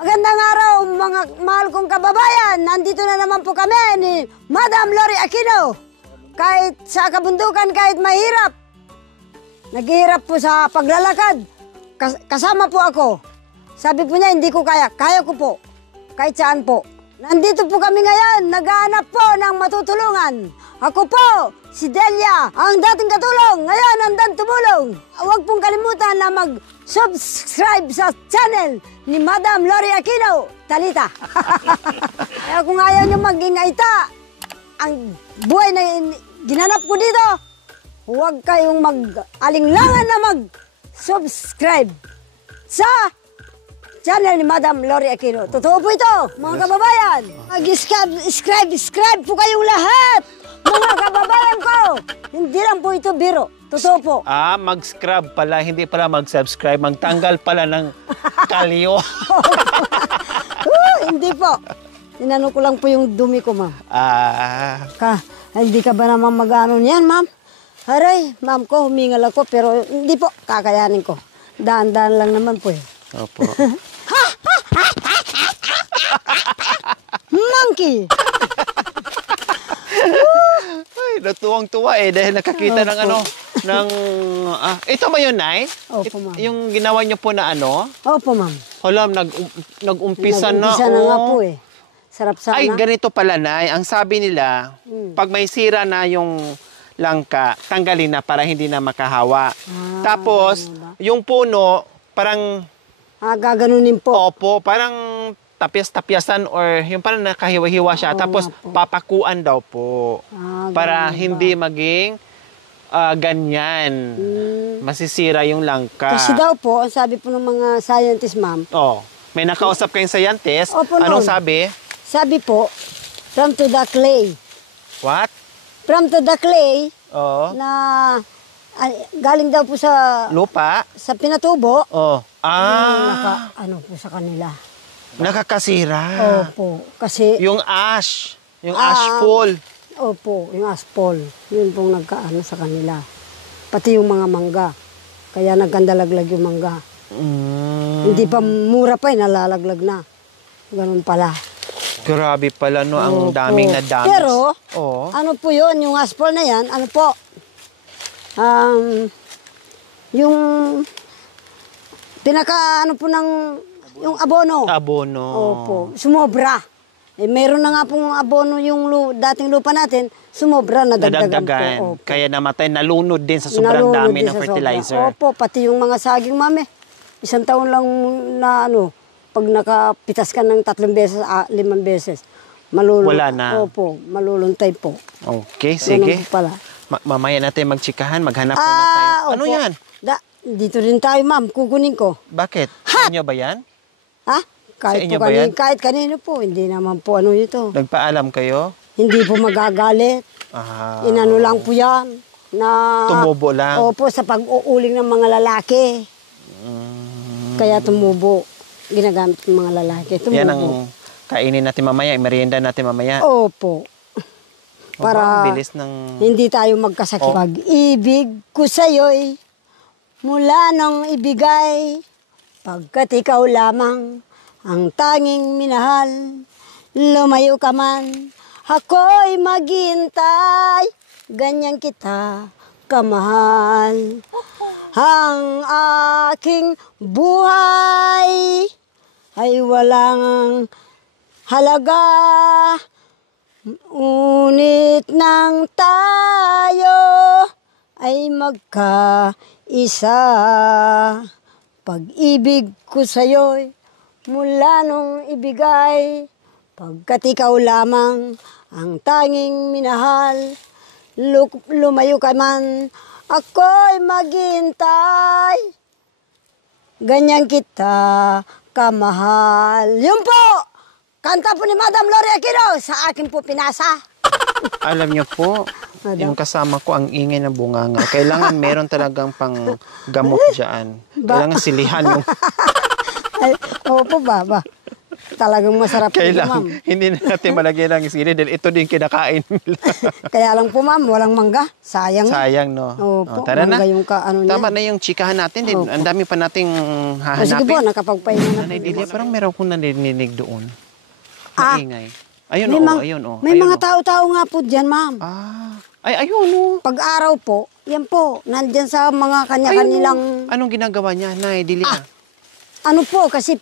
Magandang araw, mga mahal kong kababayan. Nandito na naman po kami ni Madam Lori Aquino. Kahit sa kabundukan, kahit mahirap, naghihirap po sa paglalakad. Kasama po ako. Sabi po niya, hindi ko kaya. Kaya ko po. Kahit saan po. Nandito po kami ngayon, naghahanap po ng matutulungan. Ako po, si Delia, ang dating katulong, ngayon andang tumulong. Huwag pong kalimutan na mag-subscribe sa channel ni Madam Lori Aquino, Talita. Kaya kung ayaw nyo maging aita, ang buhay na ginanap ko dito, huwag kayong mag-alinlangan na mag-subscribe sa channel ni Madam Lori Aquino. Totoo po ito, mga kababayan. Mag-subscribe po kayong lahat, mga kababayan ko. Hindi lang po ito biro. Totoo po. Mag-scrub pala, hindi pala mag-subscribe. Magtanggal pala ng kalyo. Hindi po. Tinanong ko lang po yung dumi ko, ma'am. Hindi ka ba naman mag-ano niyan, ma'am? Aray, ma'am ko, humingal ako, pero hindi po, kakayanin ko. Daan-daan lang naman po eh. Opo. Monkey! Ay, natuwang-tuwa eh, dahil nakakita ng ano, ng... ito ba yun, Nay? Opo, ma'am. Yung ginawa niyo po na ano? Opo, ma'am. Holam, nag-umpisa na. Nag-umpisa na nga po eh. Sarap sana. Ay, ganito pala, Nay. Ang sabi nila, pag may sira na yung langka, tanggalin na para hindi na makahawa. Tapos, yung puno, parang... gaganunin po. Opo, parang tapyas-tapyasan or yung parang nakahiwa-hiwa siya. Tapos, papakuan daw po. Para hindi maging ganyan. Masisira yung langka. Kasi daw po, ang sabi po ng mga scientist, ma'am. May nakausap kayong scientist. Opo, Anong noon. sabi? Sabi po, from to the clay. What? From to the clay, Oo. na galing daw po sa Lupa? sa pinatubo. Ano po sa kanila. Nakakasira. Opo, kasi Yung ash. Yung ash fall. opo, yung aspol, yun pong nagkaano sa kanila. Pati yung mga mangga. Kaya nagkandalaglag yung mangga. Hindi pa mura pa, nalalaglag na. Ganun pala. Grabe pala, no? Ang Opo. daming na damage. Pero, Oo. ano po yun, yung aspol na yan, ano po, yung ano po ng, yung abono. Abono. Opo, sumobra. Meron na nga pong abono yung dating lupa natin, sumobra, nadagdagan po. Opo. Kaya namatay, nalunod din sa sobrang Nalunod dami din ng sa fertilizer. sobra. Opo, pati yung mga saging, mami. Isang taon lang na pag nakapitas ka ng 3 beses, 5 beses, Wala na. Opo, maluluntay po. Okay, sige. Ganun po pala. Mamaya natin magtsikahan, maghanap muna tayo. Ano opo. yan? Dito rin tayo, ma'am. Kukunin ko. Bakit? Sa inyo ba yan? Kahit inyo po ba yan? kahit kanino po. Hindi naman po ano ito. Nagpaalam kayo? Hindi po magagalit. Inano lang po yan. Na, Tumubo lang? Opo, sa pag-uuling ng mga lalaki. Kaya tumubo. Ginagamit ng mga lalaki. Tumubo. Yan ang kainin natin mamaya, merienda natin mamaya. Opo. Para bilis ng... hindi tayo magkasakit. Pag-ibig ko sa'yo'y mula nang ibigay, pagkat ikaw lamang ang tanging minahal, lumayo ka man, ako'y maghihintay, ganyan kita kamahal. Ang aking buhay ay walang halaga, ngunit nang tayo ay magkaisa. Pag-ibig ko sa'yo'y mula nung ibigay, pagkat ikaw lamang ang tanging minahal, lumayo ka man, ako'y maghihintay, ganyan kita kamahal. Yun po! Kanta po ni Madam Lori Aquino, sa akin po pinasa. Alam niyo po, yung kasama ko ang ingay ng bunganga. Kailangan meron talagang pang gamot dyan. Kailangan silihan yung... Ay, opo, baba. talagang masarap po, Kailang, ma'am. hindi na natin malagyan ng sili dahil ito din kinakain nila. Kaya lang po, ma'am, walang mangga. Sayang. Sayang, no? Opo, Tara na. mangga yung ano niya. Tama na yung chikahan natin din. Opo. Ang dami pa nating O sige po, hahanapin. nakapagpahinga na po. Nanay Delia, parang meron kong naninig doon. Ah. Maingay. Ayun, May, oo, mga- ayun, oo. may ayun, mga oo. tao-tao nga po dyan, ma'am. Ah. Ay, ayun, oo. Pag araw po, yan po, nandyan sa mga kanya-kanilang, Anong ginagawa niya, Nay Delia? ano po, kasi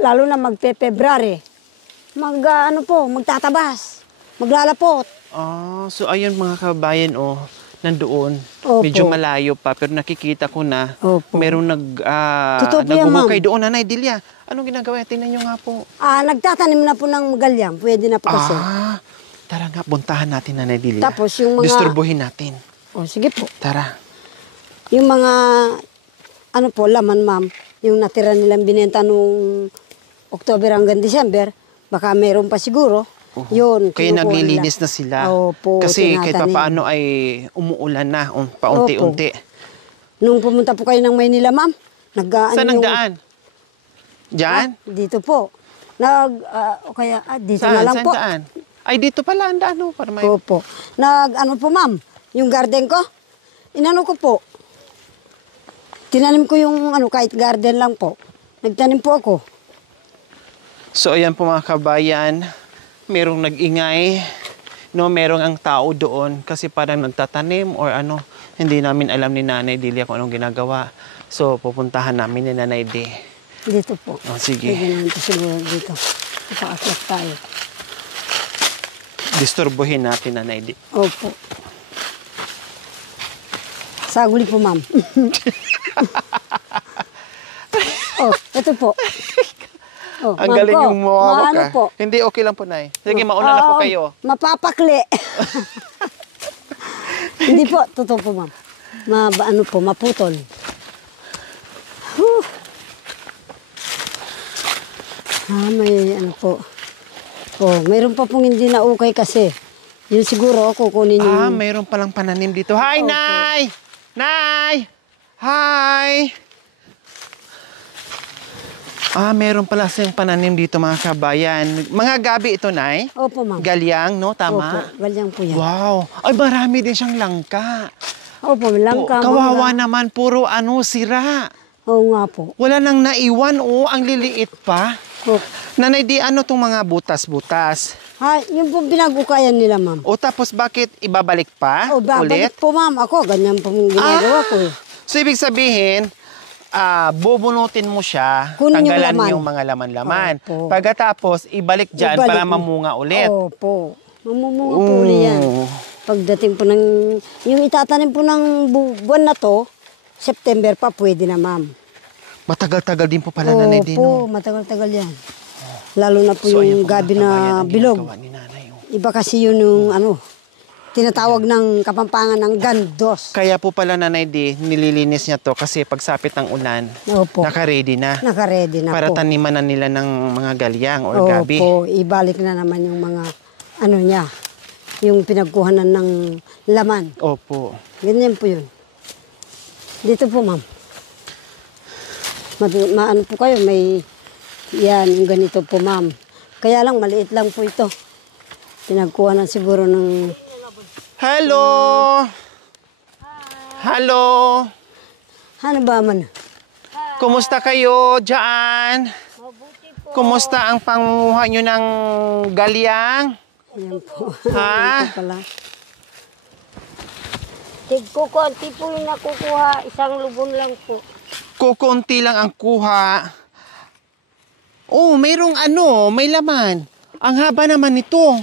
lalo na magpe-February, magtatabas, maglalapot. So ayun mga kabayan, nandoon. Opo. Medyo malayo pa, pero nakikita ko na Opo. merong Totoo po yan, nagumukay doon, Nanay Delia. Anong ginagawa? Tingnan niyo nga po. Nagtatanim na po ng magalyang, pwede na po kasi. Tara nga, buntahan natin, Nanay Delia. Tapos yung mga- Disturbuhin natin. O sige po. Tara. Yung mga, laman, ma'am, yung natira nilang binenta nung October hanggang December, baka meron pa siguro. Yun, Kaya kinukuha naglilinis nila. na sila. Opo, Kasi kahit tinatanim. paano ay umuulan na, paunti-unti. Nung pumunta po kayo ng Maynila, ma'am, Saan ang daan? Diyan? Dito po. Dito Saan? na lang Saan po. daan? Ay, dito pala ang daan, para may... Opo. Po, ma'am, yung garden ko, inano ko po. Tinanim ko yung kahit garden lang po. Nagtanim po ako. So ayan po mga kabayan, merong nag-ingay, merong ang tao doon kasi parang nagtatanim or hindi namin alam ni Nanay Delia kung anong ginagawa. So pupuntahan namin ni Nanay De. Dito po. Sige. Pwede naman ito siguro dito. Ipaakyat tayo. Disturbuhin natin, Nanay De. Opo. Saguli po, ma'am. Ito po. Ang ma'am galing ko, yung mawawak maano ka. po. Hindi, okay lang po, Nay. Sige, mauna na po kayo. Mapapakli. Hindi po, totoo po, ma'am. Maputol. May po. Mayroon pa pong hindi na okay kasi. Yun siguro, kukunin yung... Mayroon palang pananim dito. Hi, Opo. Nay! Nay! Hi! Meron pala siyang pananim dito, mga kabayan. Mga gabi ito, Nay? Opo, ma'am. Galyang, no? Tama? Opo, galyang po yan. Wow! Ay, marami din siyang langka. Opo, langka. Kawawa mangga. naman, puro sira. Oo nga po. Wala nang naiwan, ang liliit pa. Nanay, di tong mga butas-butas? Yun po binagukayan nila, ma'am. Tapos bakit ibabalik pa? Babalik ulit? po, ma'am. Ako, ganyan po ginagawa ko. So, ibig sabihin, bubunutin mo siya, Kunin yung tanggalan laman. yung mga laman-laman. Opo. Pagkatapos, ibalik dyan Ibalik para mo. mamunga ulit. Opo. Mamumunga po ulit yan. Pagdating po yung itatanim po ng buwan na to, September pa, pwede na, ma'am. Matagal-tagal din po pala, Nanay Opo, Dino. matagal-tagal yan. Lalo na po ayan yung po, mga gabi kabayan, na ang bilog. ginagawa ni Nanay, Iba kasi yun yung tinatawag ng Kapampangan ng gandos. Kaya po pala, Nanay Di, nililinis niya to kasi pagsapit ng ulan, Opo. naka-ready na. Naka-ready na Para po. taniman na nila ng mga galyang or gabi. Opo, ibalik na naman yung mga niya, yung pinagkuhanan ng laman. Opo. Ganyan po yun. Dito po, ma'am. Maano po kayo, may yan, yung ganito po, ma'am. Kaya lang, maliit lang po ito. Pinagkuhanan siguro ng... Hello! Hello! Ano ba man? Kumusta kayo dyan? Kumusta ang panguha nyo ng galyang? Ayan po. Ha? Ito pala. Tigkukunti po yung nakukuha, isang lubon lang po. Kukunti lang ang kuha. Mayroong may laman. Ang haba naman nito.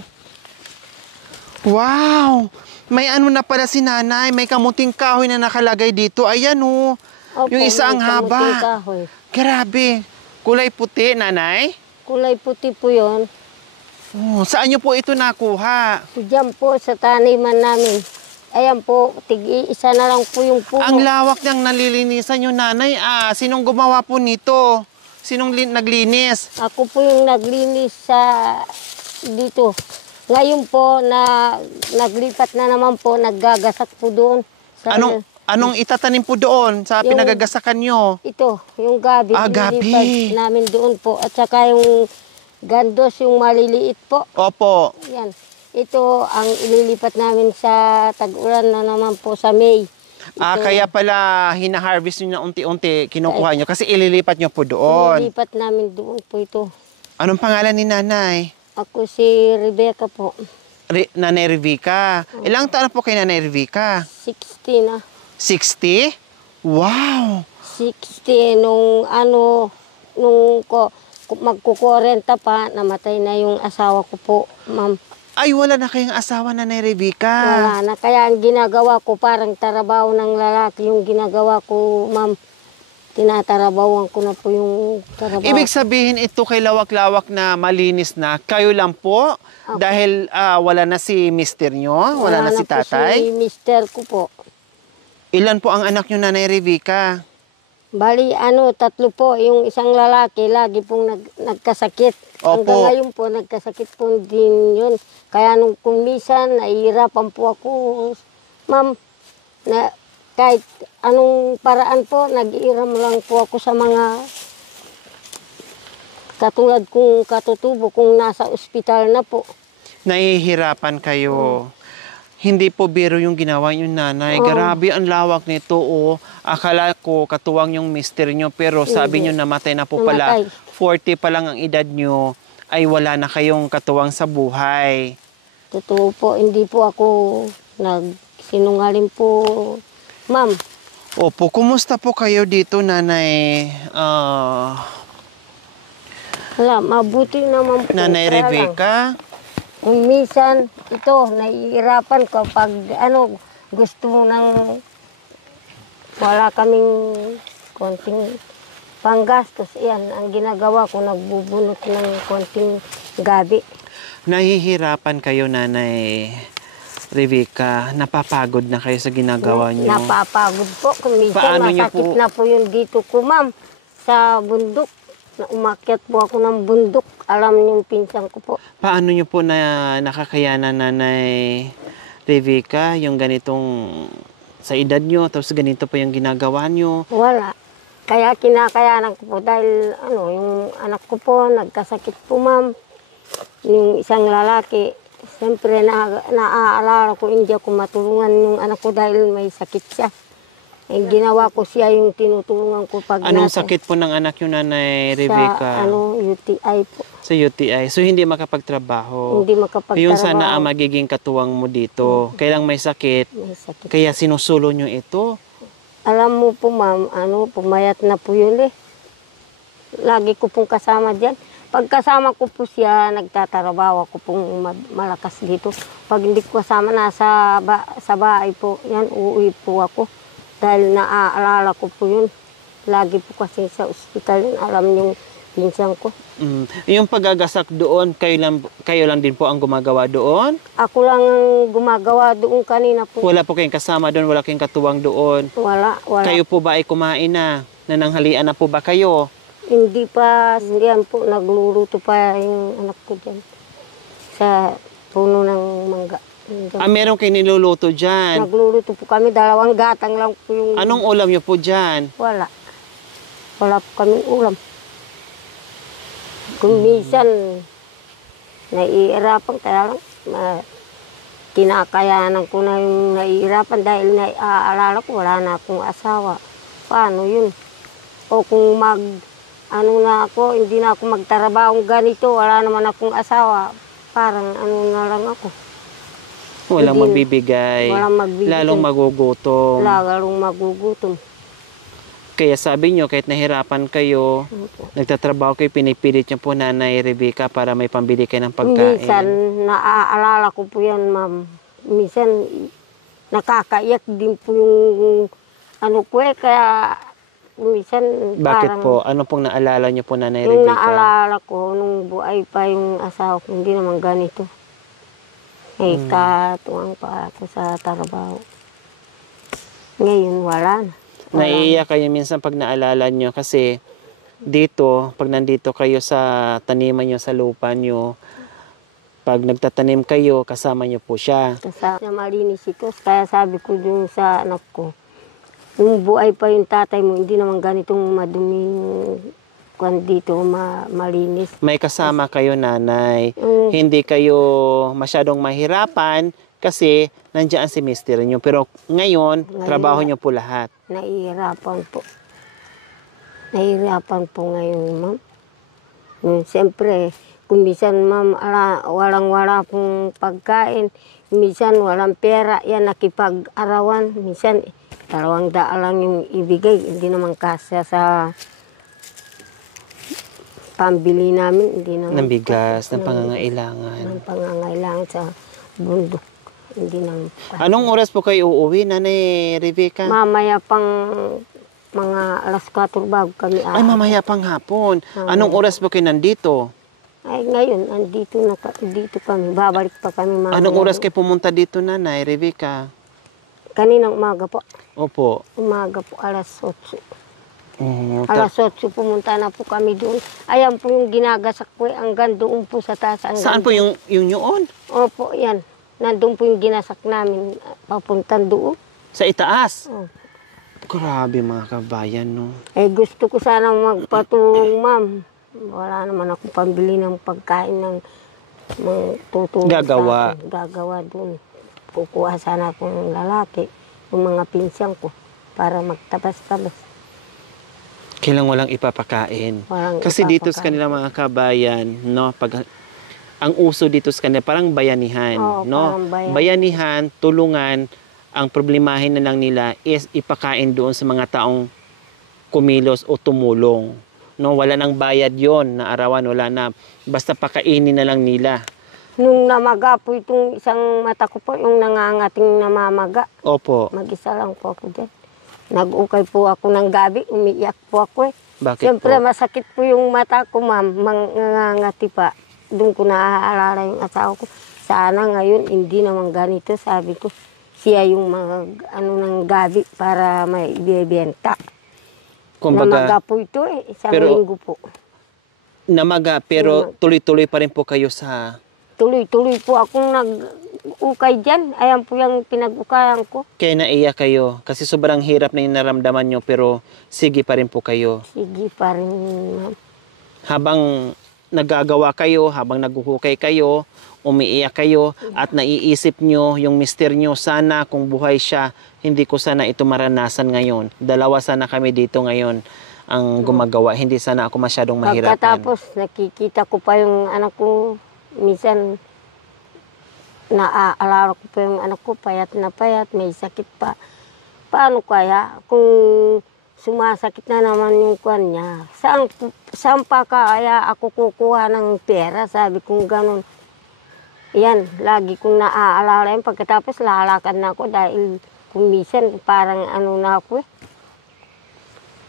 Wow! May na pala si Nanay. May kamuting kahoy na nakalagay dito. Ayan Opo, yung isa ang may kamuting haba. kahoy. Grabe. Kulay puti, Nanay. Kulay puti po yun. Saan nyo po ito nakuha? Diyan po sa taniman namin. Ayan po, isa na lang po yung puno. Ang lawak ng nalilinisan nyo, Nanay. Sinong gumawa po nito? Sinong naglinis? Ako po yung naglinis dito. Ngayon po, naglipat na naman po, naggagasak po doon. Anong itatanim po doon sa Yung- pinagagasakan nyo? Ito, yung gabi. Ah, gabi. Ililipat namin doon po. At saka yung gandos, yung maliliit po. Opo. Yan. Ito ang ililipat namin sa tag-ulan na naman po sa May. Kaya pala hina-harvest nyo na unti-unti, kinukuha nyo kasi ililipat nyo po doon. Ililipat namin doon po ito. Anong pangalan ni nanay? Ako si Rebecca po. Nanay Revica. Ilang taon na po kay Nanay Revica? 60 na. 60? Wow! 60 nung magkukurenta pa, namatay na yung asawa ko po, ma'am. Ay, wala na kayong asawa, Nanay Revica. Wala na. Kaya ang ginagawa ko, parang tarabaho ng lalaki yung ginagawa ko, ma'am. Tinatarabawan ko na po yung tarabaho. Ibig sabihin ito kay lawak-lawak na malinis na, kayo lang po? Dahil wala na si mister nyo? Wala na si po tatay? si mister ko po. Ilan po ang anak nyo, Nanay Revica? Bali, 3 po. Yung isang lalaki, lagi pong nagkasakit. Opo. Hanggang ngayon po, nagkasakit po din yun. Kaya nung kumisan, nahihirapan po ako, ma'am, na kahit anong paraan po, nag-iiram lang po ako sa mga katulad kong katutubo kung nasa ospital na po. Nahihirapan kayo. Hindi po biro yung ginawa yung nanay. Grabe ang lawak nito. Oh. Akala ko katuwang yung mister nyo pero sabi nyo namatay na po pala. Namatay. 40 pa lang ang edad nyo ay wala na kayong katuwang sa buhay. Totoo po, hindi po ako nagsinungaling po, ma'am. Opo, kumusta po kayo dito, nanay? Wala, mabuti naman po. Nanay Kaya lang, Revica? kung minsan, ito, nahihirapan kapag gusto mo nang wala kaming konting panggastos. Yan, ang ginagawa ko, nagbubunot ng konting gabi. Nahihirapan kayo, Nanay Revica. Napapagod na kayo sa ginagawa nyo. Napapagod po. Kung minsan, Paano niyo masakit po- na po yung dito ko, ma'am, sa bundok. Na umakyat po ako ng bundok. Alam niyo yung pinsan ko po. Paano nyo po na nakakayanan, Nanay Revica, yung ganitong sa edad nyo, tapos ganito pa yung ginagawa nyo? Wala. Kaya kinakayanan ko po dahil yung anak ko po nagkasakit po, ma'am. Yung isang lalaki, siyempre naaalala ko hindi ako matulungan yung anak ko dahil may sakit siya. Eh, ginawa ko siya yung tinutulungan ko pag Anong sakit po ng anak yung Nanay Revica? Sa UTI po. Sa UTI. So, hindi makapagtrabaho. Hindi makapagtrabaho. Yun sana ang magiging katuwang mo dito. Kailang may sakit, May sakit. kaya sinusulo nyo ito. Alam mo po, ma'am, pumayat na po yun eh. Lagi ko pong kasama diyan. Pag kasama ko po siya, nagtatrabaho ako pong malakas dito. Pag hindi ko kasama, sa bahay po, yan, uuwi po ako. Dahil naaalala ko po yun. Lagi po kasi sa ospital yun, alam yung pinsan ko. Yung paggagasak doon, kayo lang din po ang gumagawa doon? Ako lang ang gumagawa doon kanina po. Wala po kayong kasama doon, wala kayong katuwang doon. Wala. Kayo po ba ay kumain na? Nananghalian na po ba kayo? Hindi pa, yan po, nagluluto pa yung anak ko dyan. Sa puno ng mangga. Meron kayo niluluto dyan. Nagluluto po kami, 2 gatang lang po yung... Anong ulam nyo po dyan? Wala. Wala po kaming ulam. Kung minsan, naiirapan, kaya lang, kinakayanan ko na yung naiirapan dahil naaalala ko, wala na akong asawa. Paano yun? O kung na ako, hindi na ako magtrabaho ganito, wala naman akong asawa, parang na lang ako. Walang Hindi. magbibigay. Walang magbibigay. Lalong magugutom. Lalong magugutom. Kaya sabi nyo, kahit nahirapan kayo, nagtatrabaho kayo, pinipilit nyo po Nanay Revica para may pambili kayo ng pagkain. Minsan, naaalala ko po yan, ma'am. Minsan, nakakaiyak din po yung ko kaya minsan Bakit parang... po? Ano pong naalala nyo po Nanay Yung Revica? naalala ko, nung buhay pa yung asawa ko, hindi naman ganito. Katuwang pa ako sa trabaho. Ngayon, wala na. Naiiyak kayo minsan pag naalala nyo kasi dito, pag nandito kayo sa taniman nyo, sa lupa nyo, pag nagtatanim kayo, kasama nyo po siya. Kasi malinis ito. Kaya sabi ko dun sa anak ko, Nung buhay pa yung tatay mo, hindi naman ganitong maduming kwan dito, malinis. May kasama kayo, nanay. Mm. Hindi kayo masyadong mahirapan kasi nandiyan si mister niyo. Pero ngayon, trabaho niyo po lahat. Nahihirapan po. Nahihirapan po ngayon, ma'am. Siyempre, kung minsan, ma'am, walang-wala pong pagkain. Minsan, walang pera. Yan, nakipag-arawan. Minsan, 200 lang yung ibigay. Hindi naman kasya sa pambili namin. Hindi naman Ng bigas, ng pangangailangan. ng pangangailangan sa bundok. Hindi naman. Anong oras po kayo uuwi, nanay Rebecca? Mamaya pang mga alas 4 bago kami Ay, mamaya pang hapon. Anong oras po kayo nandito? Ay, ngayon, dito kami. Babalik pa kami mamaya. Anong oras kayo pumunta dito, nanay Rebecca? Kaninang umaga po. Opo. Umaga po, alas 8. Oh, Alas 8 pumunta na po kami doon. Ayan po yung ginagasak po. Hanggang doon po sa taas. saan po yung yun? Opo, yan. Nandun po yung ginasak namin. Papuntan doon. Sa itaas? Opo. Grabe mga kabayan, no? Eh, gusto ko sana magpatulong, ma'am. Wala naman ako pambili ng pagkain ng tutulong Gagawa. sa akin. Gagawa doon. Kukuha sana akong lalaki, yung mga pinsyan ko, para magtabas-tabas. Kailang walang ipapakain. Walang Kasi dito sa ipapakain. kanila mga kabayan, no, pag ang uso dito sa kanila parang bayanihan, Oo, no? parang bayan. Bayanihan, tulungan, ang problemahin na lang nila is ipakain doon sa mga taong kumilos o tumulong. No, wala nang bayad 'yon na arawan, wala na. Basta pakainin na lang nila. Nung namaga po itong isang mata ko po, yung nangangating namamaga, Opo. mag-isa lang po ako dyan. Nag-ukay po ako ng gabi, umiiyak po ako eh. Bakit Siyempre, po? masakit po yung mata ko, ma'am, mangangati pa. Doon ko naaalala yung asawa ko. Sana ngayon, hindi naman ganito, sabi ko. Siya yung ng gabi para may ibebenta. Namaga Kumbaga, po ito eh, isang pero- linggo po. namaga pero tuloy-tuloy pa rin po kayo sa Tuloy-tuloy po akong nag-ukay dyan. Ayan po yung pinag-ukayan ko. kaya naiyak kayo kasi sobrang hirap na yung naramdaman nyo pero sige pa rin po kayo. Sige pa rin, ma'am. Habang nagagawa kayo, habang naguhukay kayo, umiiyak kayo at naiisip nyo yung mister nyo, sana kung buhay siya, hindi ko sana ito maranasan ngayon. Dalawa sana kami dito ngayon ang gumagawa, hindi sana ako masyadong mahirapan. Pagkatapos, nakikita ko pa yung anak ko. Minsan, naaalala ko pa yung anak ko, payat na payat, may sakit pa. Paano kaya kung sumasakit na naman yung kwan niya? Saan pa kaya ako kukuha ng pera? Sabi kong ganun. Yan, lagi kong naaalala yun. Pagkatapos, lalakad na ako dahil kung minsan parang ano na ako eh.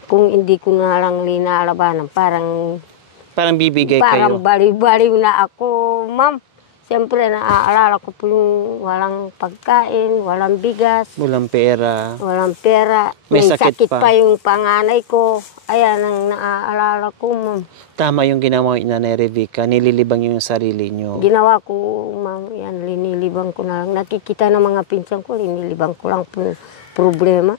Kung hindi ko na lang linalabanan, parang Parang bibigay parang kayo. baliw-baliw na ako, ma'am. Siyempre, naaalala ko po yung walang pagkain, walang bigas, Walang pera. walang pera. May May sakit sakit pa. pa yung panganay ko. Ayan ang naaalala ko, ma'am. Tama yung ginawa ni Nanay Rebecca, nililibang nyo yung sarili nyo. Ginawa ko, ma'am, yan, linilibang ko na lang. Nakikita ng mga pinsan ko, linilibang ko lang po yung problema.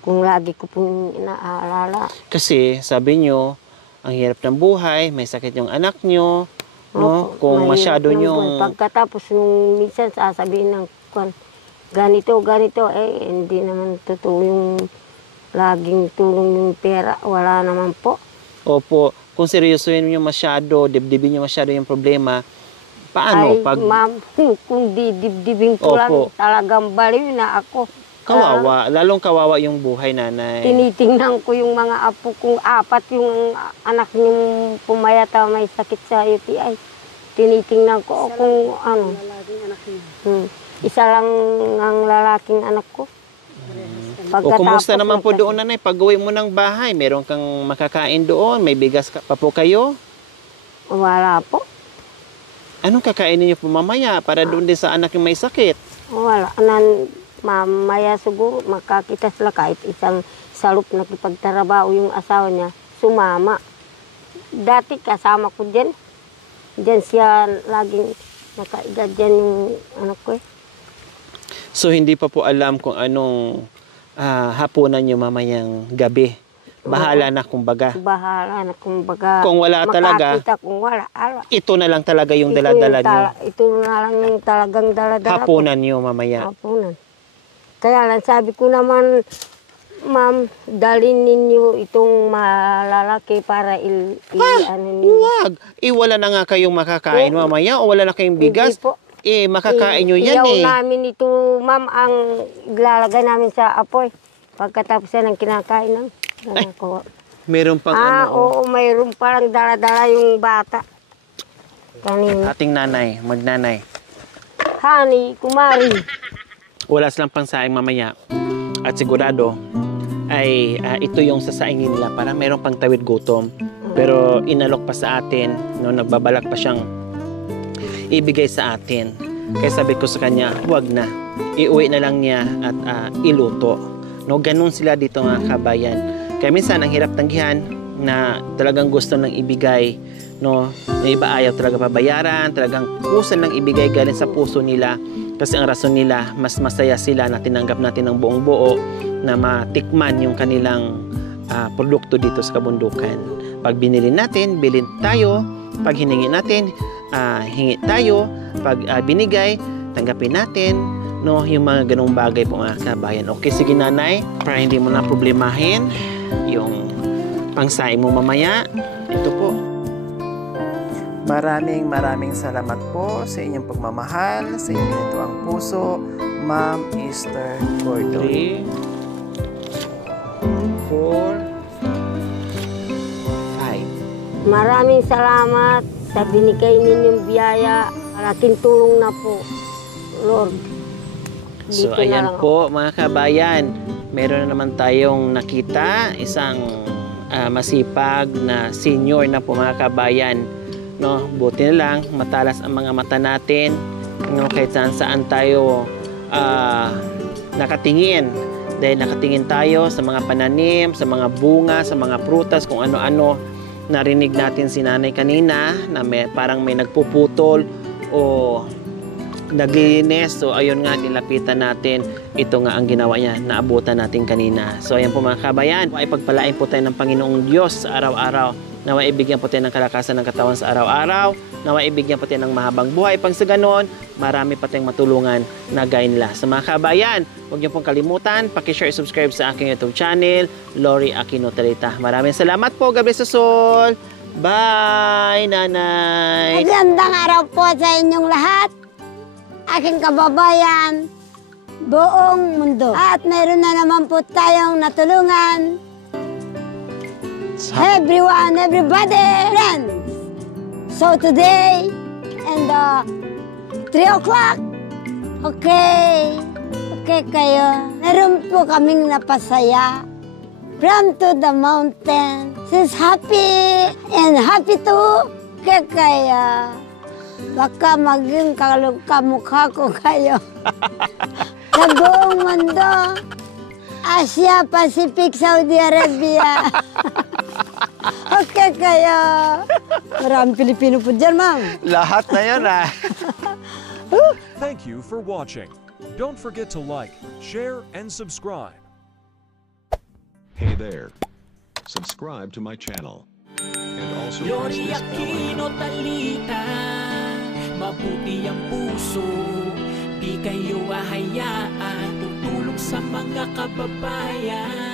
Kung lagi ko po naaalala. Kasi sabi nyo, ang hirap ng buhay, may sakit yung anak nyo, no? Opo, Kung mahirap masyado ng nyong buhay. Pagkatapos nung minsan sasabihin ng kwan, ganito, eh hindi naman totoo yung laging tulong yung pera. Wala naman po. opo, kung seryosohin nyo masyado, dibdibin nyo masyado yung problema, paano? Ay, Pag ma'am, kung didibdibin ko lang, Opo. talagang baliw na ako. kawawa, lalong kawawa yung buhay, nanay. Tinitingnan ko yung mga apo kong 4, yung anak niyong pumayata may sakit sa UTI. Tinitingnan ko kung ano. Isa lang ang lalaking anak ko. O kumusta naman po doon, nanay? Pag uwi mo ng bahay, meron kang makakain doon, may bigas pa po kayo? Wala po. Anong kakainin niyo po mamaya para doon din sa anak yung may sakit? Wala. Mamaya siguro makakita sila kahit isang salop na kipagtrabaho yung asawa niya. Sumama. Dati kasama ko dyan. Dyan siya laging nakaedad dyan yung anak ko eh. So hindi pa po alam kung anong hapunan nyo mamayang gabi. Bahala na kumbaga. Bahala na kumbaga. Kung wala talaga, makakita kung wala. ito na lang talaga yung daladala nyo. Ito na lang yung talagang daladala ko. Hapunan nyo mamaya. Hapunan. Kaya lang sabi ko naman, ma'am, dalhin ninyo itong malalaki para ano ninyo. Huwag! Wala na nga kayong makakain mamaya o wala na kayong bigas. Hindi po. Makakain nyo yan Iyaw namin ito, ma'am, ang ilalagay namin sa apoy. Pagkatapos yan ang kinakain ng ko. Meron pang ano. Oo, mayroon parang dala-dala yung bata. Kanina. Ating nanay, magnanay. Honey, kumari. Wala silang pangsaing mamaya. At sigurado, ay ito yung sasaingin nila para meron pang tawid gutom. Pero inalok pa sa atin, no, nagbabalak pa siyang ibigay sa atin. Kaya sabi ko sa kanya, huwag na. Iuwi na lang niya at iluto. No, ganun sila dito nga kabayan. Kaya minsan ang hirap tanggihan na talagang gusto nang ibigay, no, na iba ayaw talaga pabayaran, talagang kusa nang ibigay galing sa puso nila kasi ang rason nila mas masaya sila na tinanggap natin ng buong buo na matikman yung kanilang produkto dito sa kabundukan. Pag binili natin, bilhin tayo. Pag hiningi natin, hingi tayo. Pag binigay, tanggapin natin. No, yung mga ganong bagay po mga kabayan. Okay, sige nanay, para hindi mo na problemahin yung pangsaing mo mamaya. Ito po. Maraming salamat po sa inyong pagmamahal, sa inyong ginituang puso, Ma'am Esther Gordon. 3, 4, 5. Maraming salamat sa binigay ninyong biyaya. Malaking tulong na po, Lord. So, Dito na ayan lang po mga kabayan. Meron na naman tayong nakita, isang masipag na senior na po mga kabayan. No, buti na lang, matalas ang mga mata natin. No, kahit saan tayo nakatingin. Dahil nakatingin tayo sa mga pananim, sa mga bunga, sa mga prutas, kung ano-ano. Narinig natin si nanay kanina na parang may nagpuputol o naglilinis. So, ayun nga, nilapitan natin. Ito nga ang ginawa niya, naabutan natin kanina. So, ayan po mga kabayan, ay pagpalain po tayo ng Panginoong Diyos sa araw-araw. Nawa ibigyan po tayo ng kalakasan ng katawan sa araw-araw. Nawa ibigyan po tayo ng mahabang buhay. Pang sa ganon, marami pa tayong matulungan na gaya nila. Sa mga kabayan, huwag niyo pong kalimutan, pakishare, subscribe sa aking YouTube channel, Lori Aquino Talita. Maraming salamat po, Gabi sa Sol. Bye, nanay. Magandang araw po sa inyong lahat. Aking kababayan, buong mundo. At meron na naman po tayong natulungan. Everyone, everybody, friends. So today, and 3 o'clock, okay kayo. Meron po kaming napasaya. From to the mountain. She's happy and happy too. Kaya baka maging kamukha ko kayo. Sa buong mundo. Asia, Pacific, Saudi Arabia. Okay kayo. Maraming Pilipino po dyan, ma'am. Lahat na yan, Thank you for watching. Don't forget to like, share, and subscribe. Hey there. Subscribe to my channel. And also press Lori this bell Aquino icon. Talita, mabuti ang puso, di kayo ahayaan, tutulong sa mga kababayan.